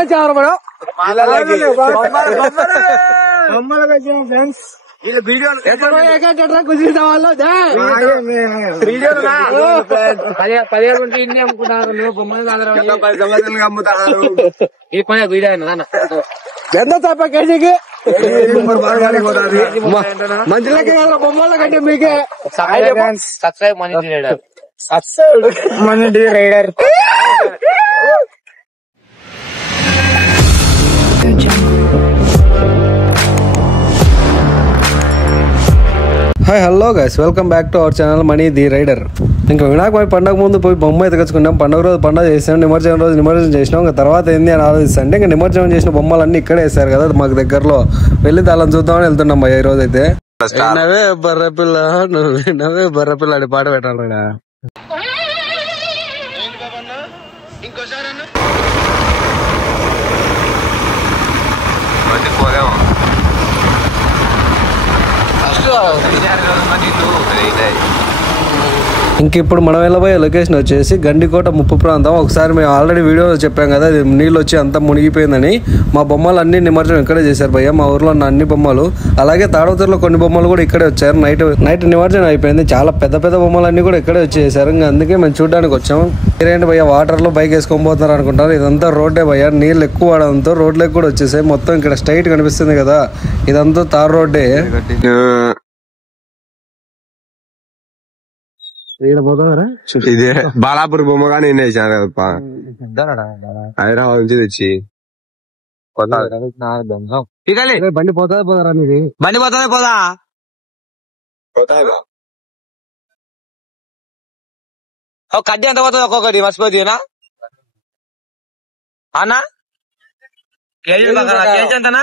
వచ్చారు మనం ఫ్రెండ్స్ కుదిరిన వాళ్ళు 17 ఇన్ని అమ్ముకున్నారు బొమ్మలు అమ్ముతారు ఈ పని వీడియో ఎంత తప్ప కేజీకి మంచి లెక్క బొమ్మల కంటే మీకే subscribe money rider hi hello guys, welcome back to our channel money the rider. ఇంకా వినాయక పండుగ ముందు పోయి బొమ్మ ఎత్తుకొచ్చుకున్నాం. పండుగ రోజు పండుగ చేసాం, నిమజ్జనం రోజు నిమజ్జనం చేసినాం. ఇంకా తర్వాత ఏంది అని ఆలోచిస్తుంటే ఇంకా నిమజ్జనం చేసిన బొమ్మలన్నీ ఇక్కడే వేస్తారు కదా మాకు దగ్గరలో, వెళ్ళి దాని చూద్దామని వెళ్తున్నాం భయ్య. ఈ రోజు అయితే నవే బర్రపిల్ల నవే బర్రపిల్ల అని పాట పెట్టాలి. ఇంక ఇప్పుడు మనం వెళ్ళబోయే లొకేషన్ వచ్చేసి గండికోట ముప్పు ప్రాంతం. ఒకసారి మేము ఆల్రెడీ వీడియో చెప్పాం కదా, నీళ్ళు వచ్చి అంతా మునిగిపోయిందని. మా బొమ్మలు అన్ని నిమజ్జనం ఇక్కడే చేశారు భయ్య, మా ఊర్లో ఉన్న అన్ని బొమ్మలు. అలాగే తాడవతూరులో కొన్ని బొమ్మలు కూడా ఇక్కడే వచ్చారు. నైట్ నిమజ్జనం అయిపోయింది, చాలా పెద్ద పెద్ద బొమ్మలు అన్ని కూడా ఇక్కడే వచ్చేసారు. ఇంకా అందుకే మేము చూడడానికి వచ్చాము. మీరేంటి భయ్య వాటర్ లో బైక్ వేసుకొని పోతున్నారు అనుకుంటారు, ఇదంతా రోడ్డే భయ్య. నీళ్ళు ఎక్కువ వాడడంతో రోడ్లకు కూడా వచ్చేసాయి. మొత్తం ఇక్కడ స్ట్రైట్ కనిపిస్తుంది కదా, ఇదంతా తార్ రోడ్డే. ఇది బాలాపూర్ బొమ్మ కానీ వేసాను కదప్పా, హైదరాబాద్ నుంచి తెచ్చి. బండి పోతుందా పోదారా? మీది బండి పోతుందా పోదా? కడ్డీ ఎంత పోతుంది ఒక్కొక్కటి? మర్చిపోతీనా అన్నా? కేజీ ఎంతనా?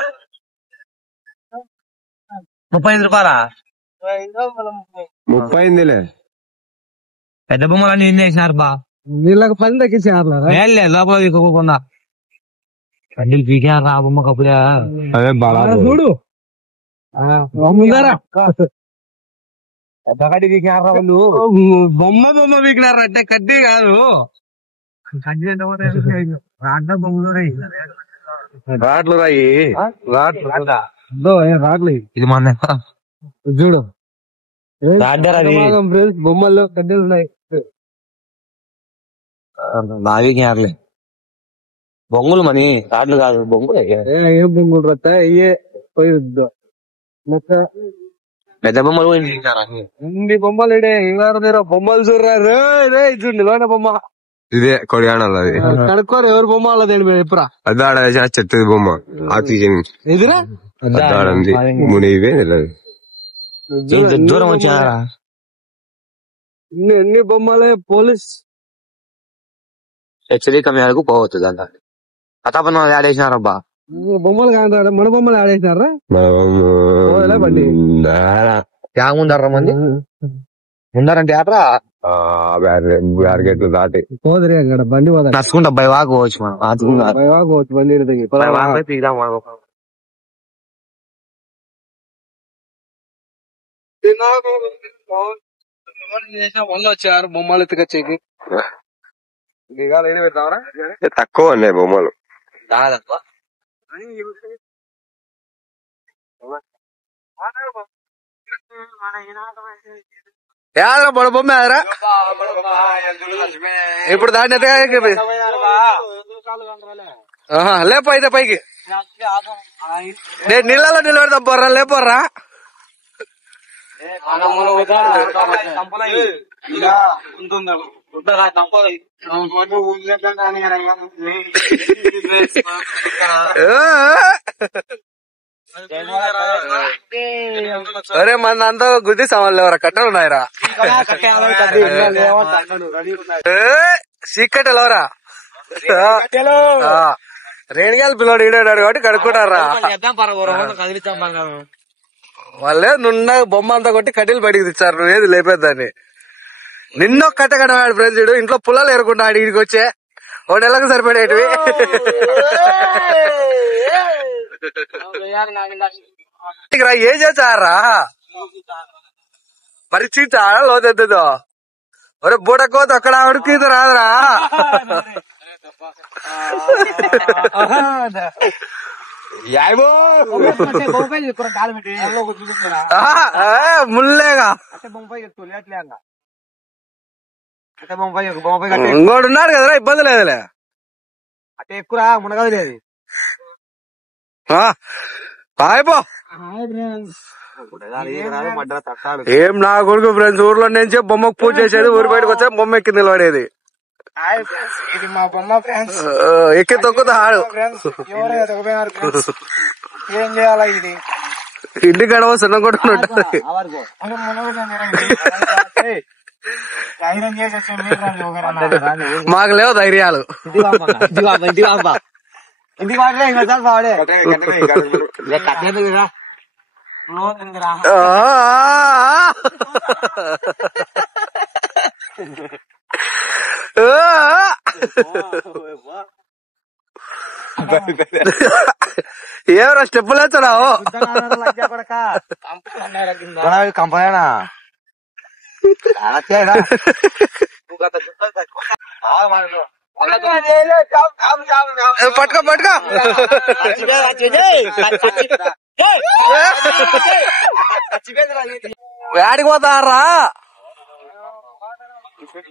35 రూపాయలా? 30 పెద్ద బొమ్మలన్నీ ఎన్ని వేసినారు బా? వీళ్ళకి పని తగ్గించారు లోపల దిక్కుకోకుండా కడ్డీలు పీకారు రా బొమ్మ కప్పులే. అదే బాగా చూడు పెద్ద కడ్డీ పీకినారా వాళ్ళు? బొమ్మ పీకినారు అంటే కడ్డీ కాదు. కడ్డీ ఎంత పోతాయి? రాట్ల బొమ్మలు రాట్లు రాయి రాట్లేదు. ఇది మన చూడు ఫ్రెండ్స్, బొమ్మల్లో కడ్డీలు ఉన్నాయి. బావికినారులే బొంగులు మని, రాడ్లు కాదు బొంగులు. ఏం బొంగులు రత్తా అయ్యే పోయి పెద్ద బొమ్మలు ఇన్ని బొమ్మలు ఇడే బొమ్మలు చూడరా చూడండి లోన బొమ్మ. ఇదే కొడియానాలు, అది కనుక్కోరు ఎవరు బొమ్మ వాళ్ళది ఎప్పుడా. అదాడ చెత్తది బొమ్మ, ఆక్సిజన్ ఎదురా అదాడంది మునిగిపోయి దూరం వచ్చారా? ఎన్ని బొమ్మలే పోలీస్ హెచ్చరిక మేరకు పోవచ్చు. అంత అతపన ఆడేసినారబ్బా. బొమ్మలు కాదు, మన బొమ్మలు ఆడేసినారా బండి. ముందర్రా మంది ముందరంటే ఆటరా బ్యారికేట్లు దాటి పోదరి అక్కడ బండి పోదా. నడుచుకుంటా బై వాకోవచ్చు, మనం వాకోవచ్చు బండి. మళ్ళీ వచ్చారు బొమ్మలు ఎత్తుకొచ్చేకి. తక్కువ ఉన్నాయి బొమ్మలు. బొడ బొమ్మ ఎదరా ఇప్పుడు దాన్ని లేపో అయితే పైకి నేను నీళ్ళలో నిలబెడతాం. పోర్రా లేపోర్రా. అరే మన అంతా గుడ్డి సామాన్లు లేవరా, కట్టలు ఉన్నాయరా? సీకట్టెలు లేవరా? రేణిగాలు పిల్లడు ఈడాడు కాబట్టి కడుక్కుంటారా వాళ్ళే. నున్న బొమ్మ అంతా కొట్టి కట్టెలు బయటికి తెచ్చారు, నువ్వేది లేపేద్దాన్ని. నిన్నో కట్ట కడవాడు ఫ్రెండ్స్, ఇంట్లో పుల్లలు ఎరుకుంటాడు. ఈడికి వచ్చే 1 నెలకు సరిపడేటివి. ఏం చేస్తారా మరి చీటా లోతెద్దో ఒరే బూటకోత అక్కడ ఆవిడకి ఇది రాదురా. ముల్లేగా ఇంకోటి ఉన్నాడు కదరా, ఇబ్బంది లేదులే. అంటే ఎక్కువ మునగదు లేదు. అయిపో ఏం నా కొడుకు ఫ్రెండ్స్, ఊర్లో నుంచి బొమ్మకు పూజ చేసేది, ఊరి బయటకు వచ్చా బొమ్మ ఎక్కి నిలబడేది. ఇది మా బొమ్మ ఫ్రెండ్స్, ఎక్కి తొక్కుతా ఆడు. ఏం చేయాలా ఇది? ఇంటి గడవ సున్న కొట్టుకుని మాకు లేవు ధైర్యాలు. ఇంటికి వాడలే ఇంకోసారి బావడే ఏమరా స్టెప్పులు వేస్తున్నావు? కంపనా పట్టుకో పట్టుకో. వేడికి పోతారా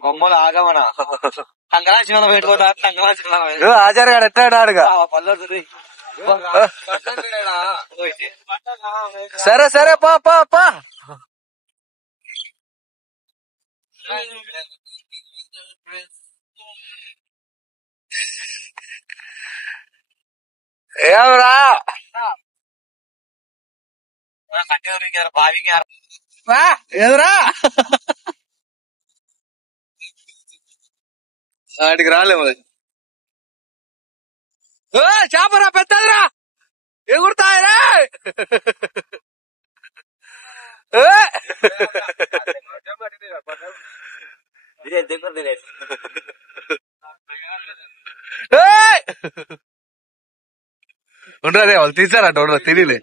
బొమ్మలు ఆగమనా? టంగరాశిలో పెట్టుకుంటా. ఆచార్య గారు ఎట్టాడు ఆడుగా. సరే సరే పా పా పా. ఏమరా ఎదురా వాటికి రాలేము. చేపరా పెద్దదిరా, ఎగురుతాయరా. ఉండరే వాళ్ళు తీసారంట, ఉండరు తెలియలే.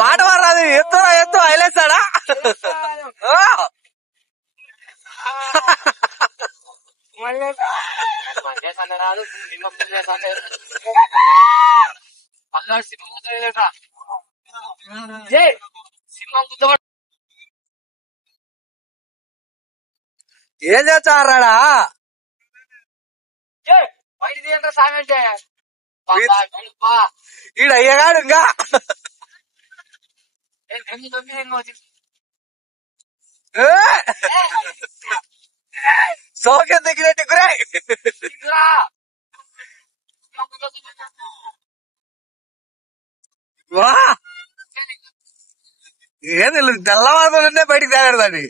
పాట వారాది ఎత్తురా ఎత్తు అయిలేస్తాడా. ఏం చేస్తారాడా? ఈడ అయ్యగాడు ఇంకా సోకే దగ్గర గురే ఏది తెల్లవారునే బయటికి తేగాడు దాన్ని.